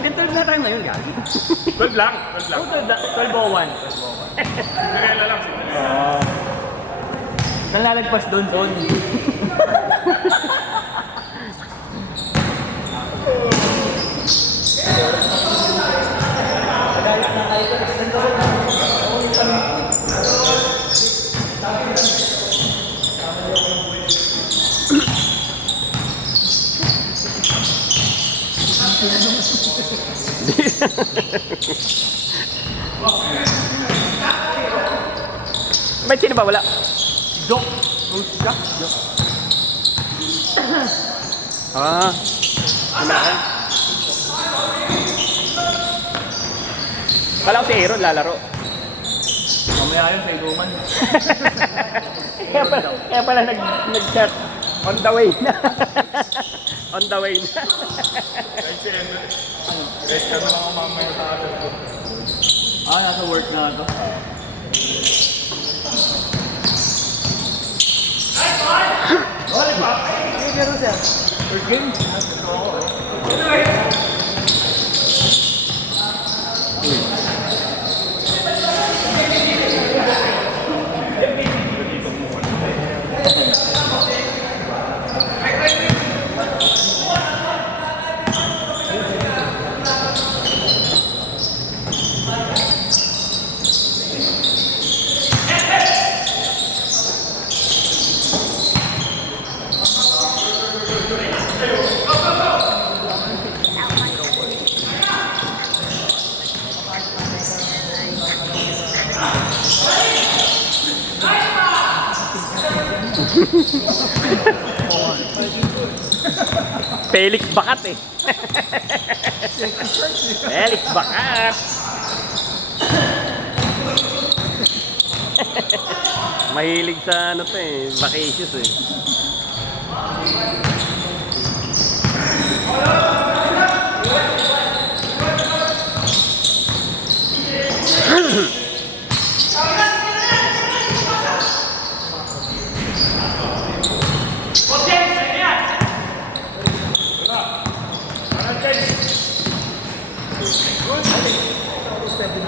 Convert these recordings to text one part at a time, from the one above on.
Hindi, 12 na tayo ngayon, gagi. 12 lang. 12 lang. 12:01. Nagkala lang. Saan lalagpas doon? May sino ba? Wala. Joke. Ah. Kumain. Kala ko si Aaron lalaro. Mamaya yun sa iluman. Kaya pala nag-chat. On the way na. On the way na. Kahit kami lang ako mamaya sa atin. Nasa work na ito. First game? Felix Bakat eh. Felix Bakat. Mahilig sa ano to eh, vacations eh.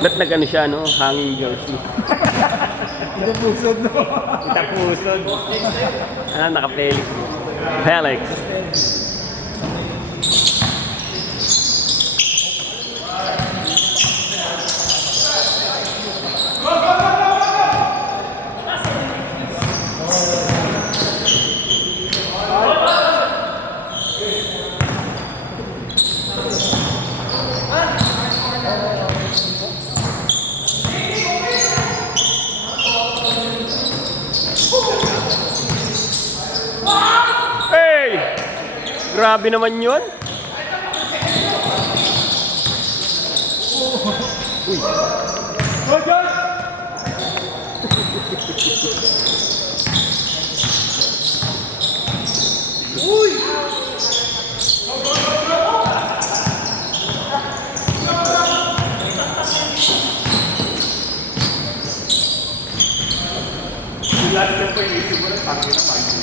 Ba't nag-ano siya, no? Hanging jersey. Itapusod no? Itapusod. Naka-Felix. Felix. Grabe naman yun. Uy. Uy. Lahat ng pag-iisip mo ng tangin na pag-iisip.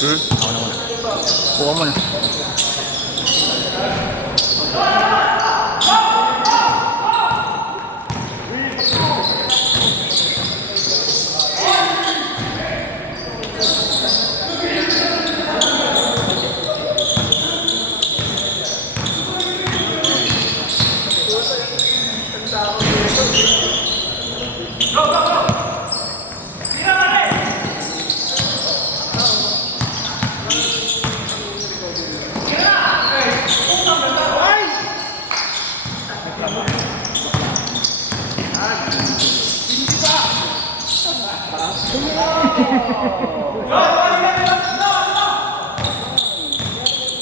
Ako na muna. Buka mo na.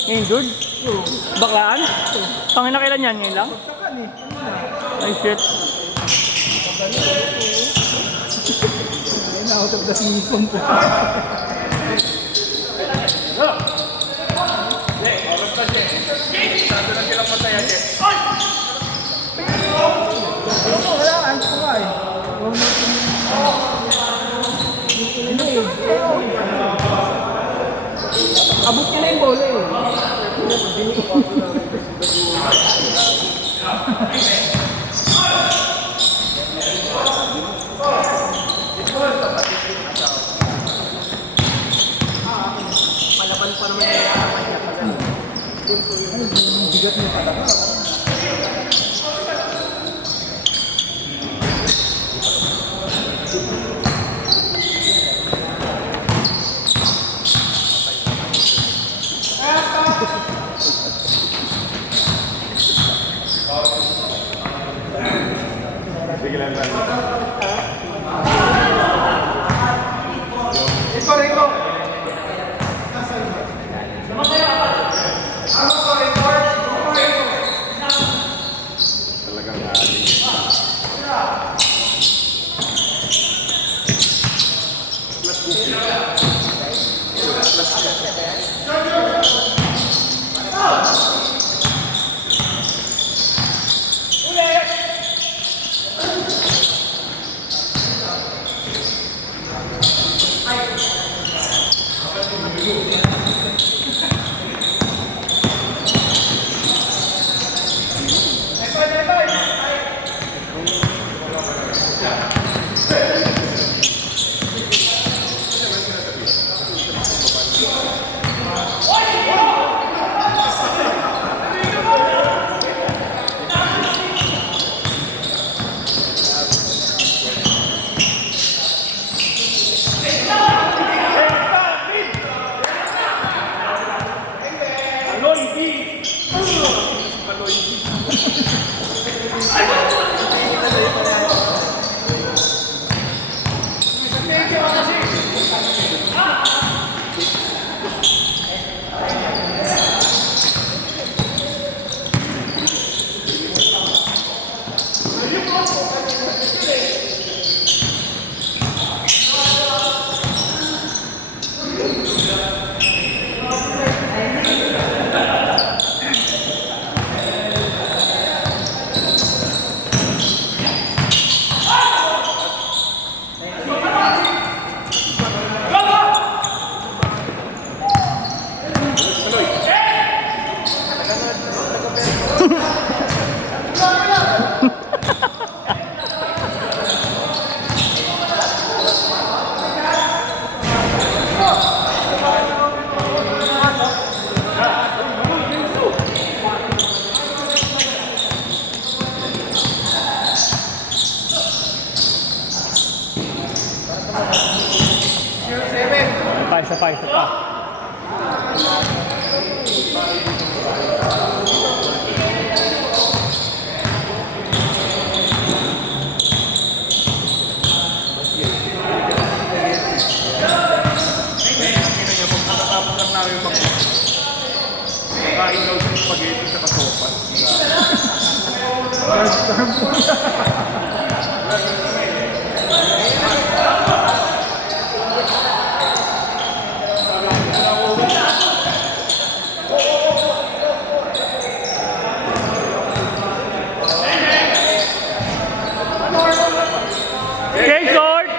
Injured? Baklaan? Pangin na kailan yan? Ngayon lang? Ay shit. Ayun, out of the season po. Oras na siya. Saan na silang masaya siya? Wala, ano ko nga eh. Huwag natin ano eh. Abot ka na yung bola eh. Palaban pa naman yung kakaman niya. Bigat mo talaga. Sige lang lang. Rico! Talagang aling. Isa pa. Tapos lang namin makain daw sa spaghetti sa katopan. Okay, George!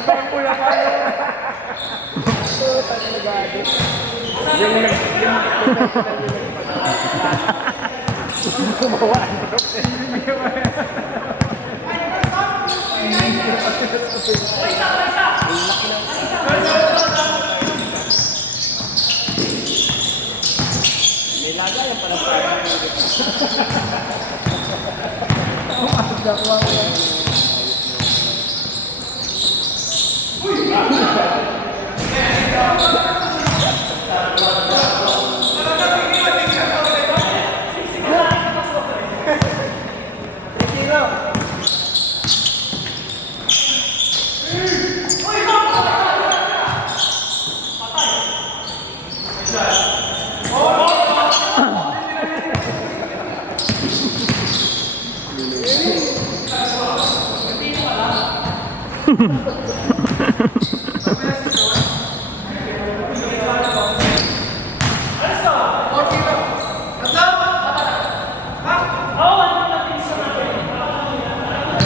Bang po yung ano. May laga yung pala sa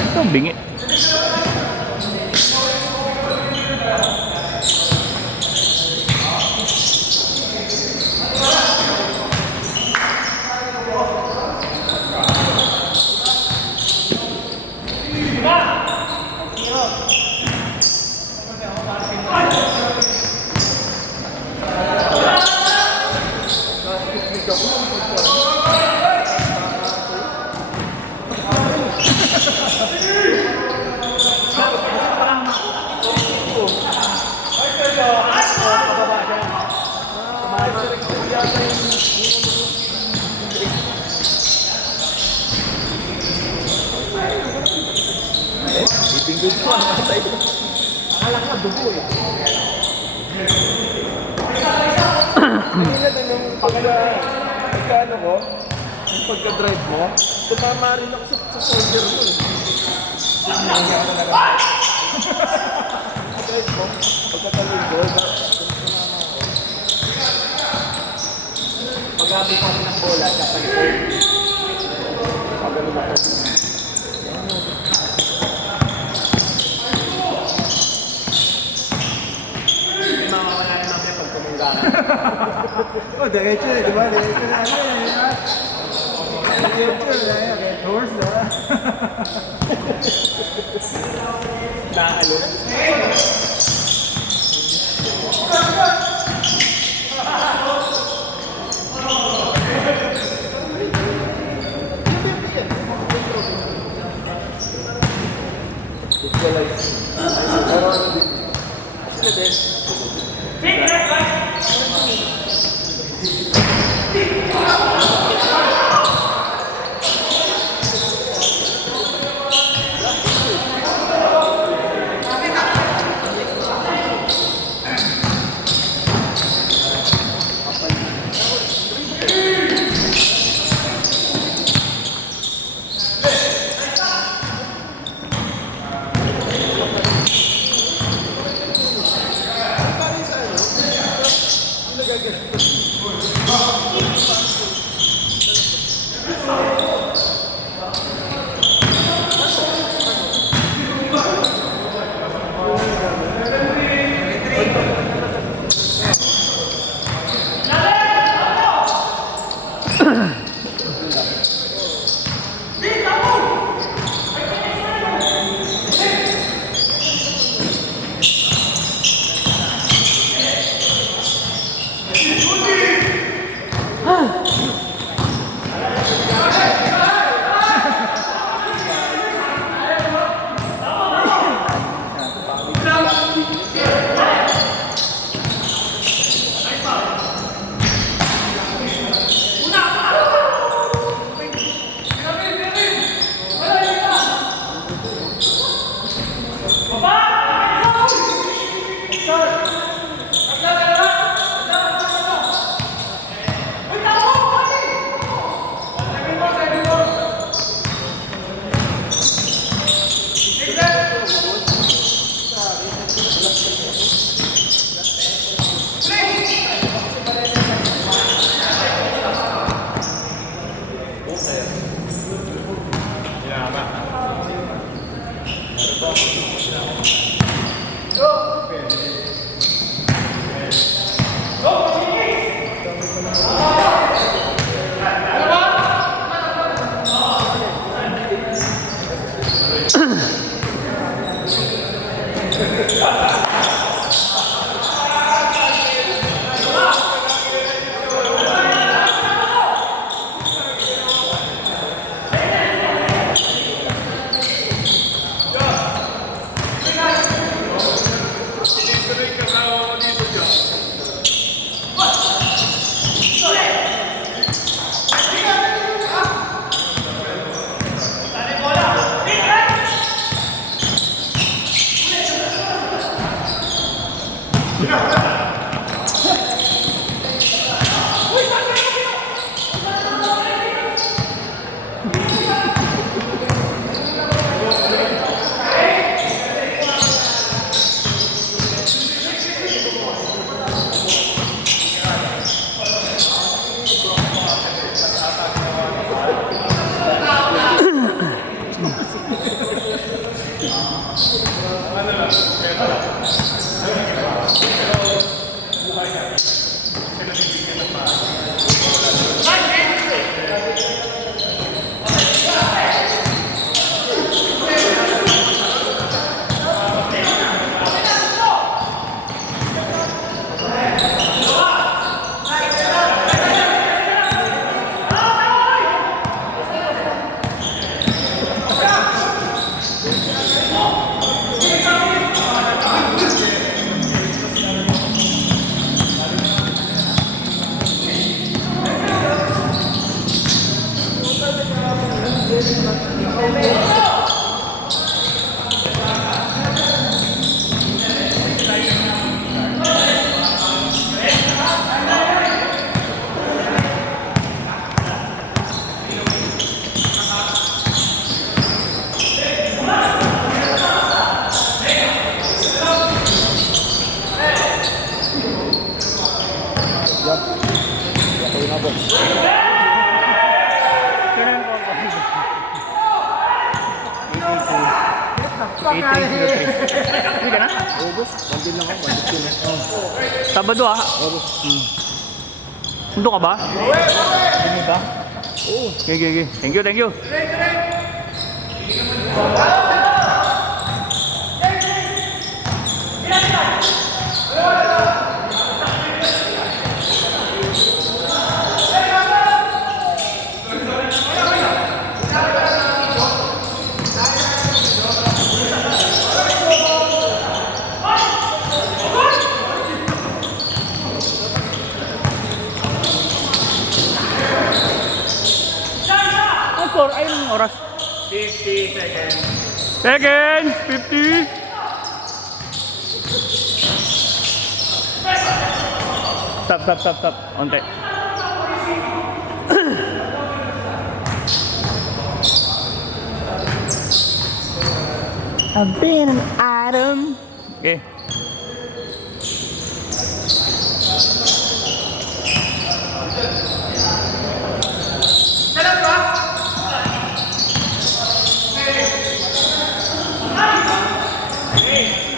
ito, bingi. Ipinggod ko ang matay. Akala ko dugo eh. Kanina din yung pagkano ko, yung pagka-drive mo, tumama rin ako sa soldier mo eh. Hindi ako nalaman. Drive mo, pagkataling ko, tumama ako. Pag-abit ako ng bola, kapag-drive. Pag-abit ako. Oh, diretso eh, di ba? Diretso na ano eh. Diretso na yan, red horse na. Naalo. Hindi ka na? Ubus, bandin lang ako, bandin lang. Sabado ah. Mundo ka ba? Hindi ba? Oo. Okay, okay, okay. Thank you, thank you. Ang score, ayun ang oras. 50 seconds. Seconds! 50! Stop, stop, stop, stop. Onte. I've been an item. Okay.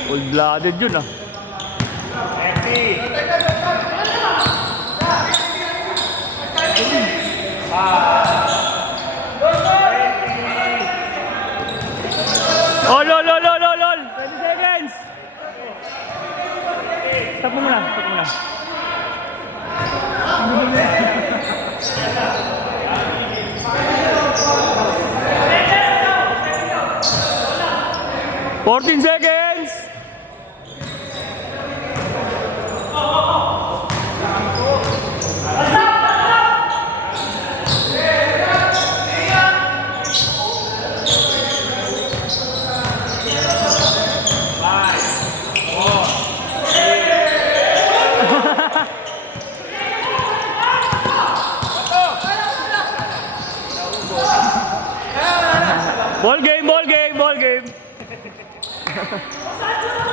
Cold-blooded yun ah. Oh, lol, lol, lol, lol, lol. 20 seconds. Stop mo muna, stop mo muna. 14 seconds. Ball game, ball game, ball game.